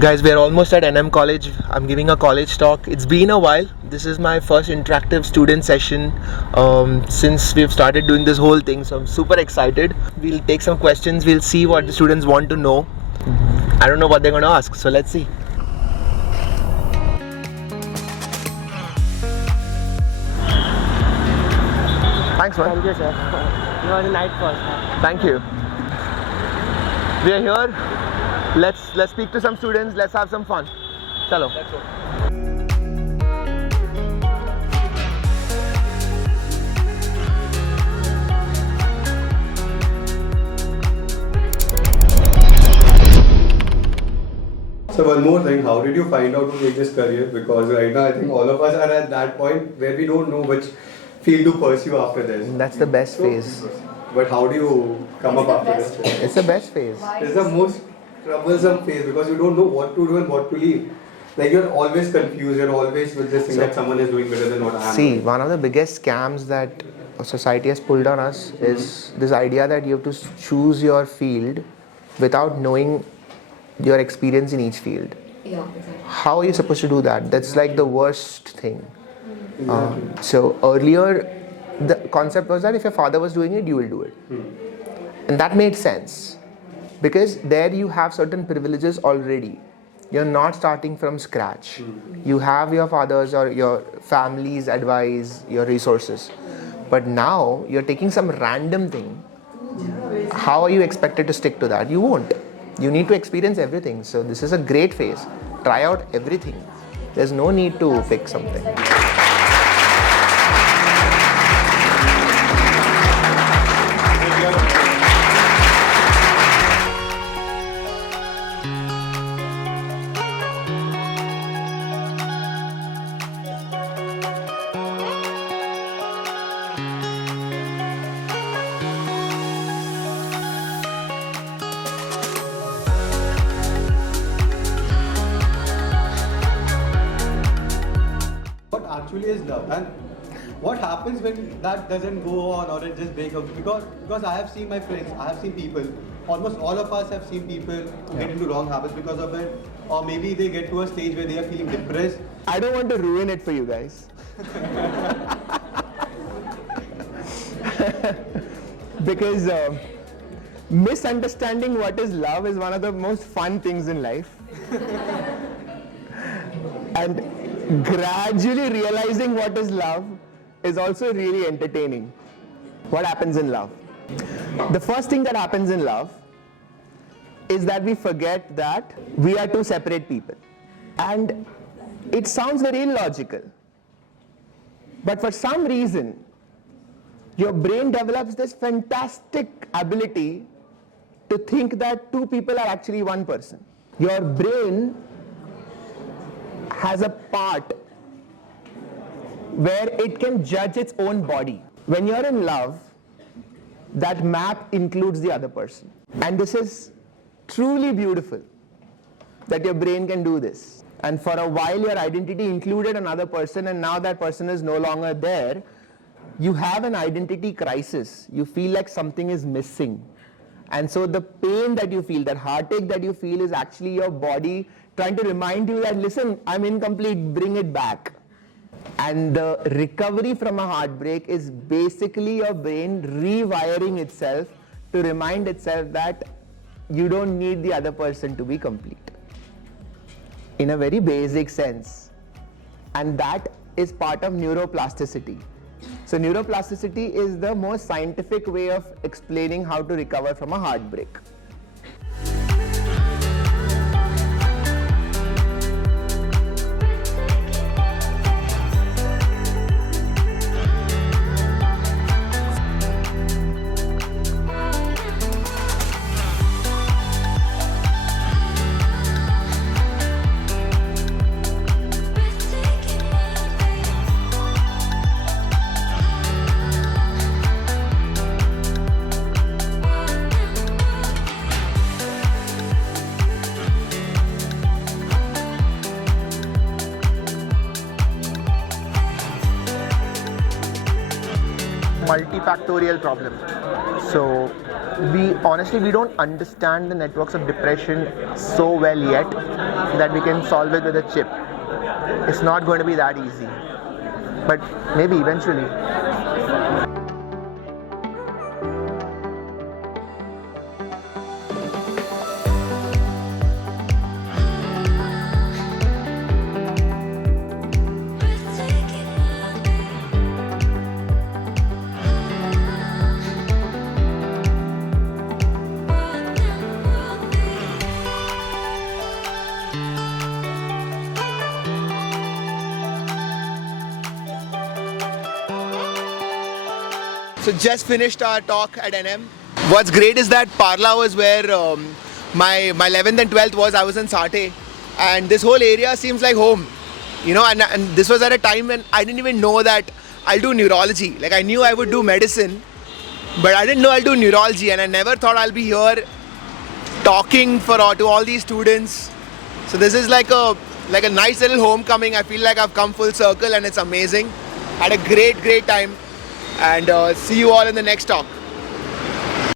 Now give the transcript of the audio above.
Guys, we are almost at NM College. I'm giving a college talk. It's been a while. This is my first interactive student session since we've started doing this whole thing. So I'm super excited. We'll take some questions. We'll see what the students want to know. I don't know what they're going to ask. So let's see. Thanks, man. Thank you, sir. You are the night first. Thank you. We are here. Let's speak to some students. Let's have some fun. Chalo. Let's go. So one more thing, how did you find out to take this career? Because right now I think all of us are at that point where we don't know which field to pursue after this. That's the best phase. But how do you come up after this? It's the best phase. It's the most troublesome phase because you don't know what to do and what to leave. Like you're always confused, you're always with this thing that someone is doing better than what I am. See, one of the biggest scams that society has pulled on us is this idea that you have to choose your field without knowing your experience in each field. Yeah, exactly. How are you supposed to do that? That's like the worst thing. So earlier, the concept was that if your father was doing it, you will do it. And that made sense. Because there you have certain privileges already. You're not starting from scratch. You have your father's or your family's advice, your resources. But now you're taking some random thing. How are you expected to stick to that? You won't. You need to experience everything. So this is a great phase. Try out everything. There's no need to pick something. What actually is love and what happens when that doesn't go on or it just breaks up? Because I have seen my friends, I have seen people, almost all of us have seen people get into wrong habits because of it, or maybe they get to a stage where they are feeling depressed. I don't want to ruin it for you guys. Because misunderstanding what is love is one of the most fun things in life. And gradually realizing what is love is also really entertaining. What happens in love? The first thing that happens in love is that we forget that we are two separate people. And it sounds very illogical. But for some reason, your brain develops this fantastic ability to think that two people are actually one person. Your brain has a part where it can judge its own body. When you're in love, that map includes the other person. And this is truly beautiful that your brain can do this. And for a while your identity included another person, and now that person is no longer there, you have an identity crisis. You feel like something is missing. And so the pain that you feel, that heartache that you feel, is actually your body trying to remind you that, listen, I'm incomplete, bring it back. And the recovery from a heartbreak is basically your brain rewiring itself to remind itself that you don't need the other person to be complete. In a very basic sense. And that is part of neuroplasticity. So neuroplasticity is the most scientific way of explaining how to recover from a heartbreak. multifactorial problem. So we don't understand the networks of depression so well yet that we can solve it with a chip. It's not going to be that easy, but maybe eventually. So just finished our talk at NM. What's great is that Parla was where my 11th and 12th was. I was in Sathe, and this whole area seems like home, you know. And this was at a time when I didn't even know that I'll do neurology. Like I knew I would do medicine, but I didn't know I'll do neurology, and I never thought I'll be here talking to all these students. So this is like a nice little homecoming. I feel like I've come full circle, and it's amazing. Had a great time. And see you all in the next talk.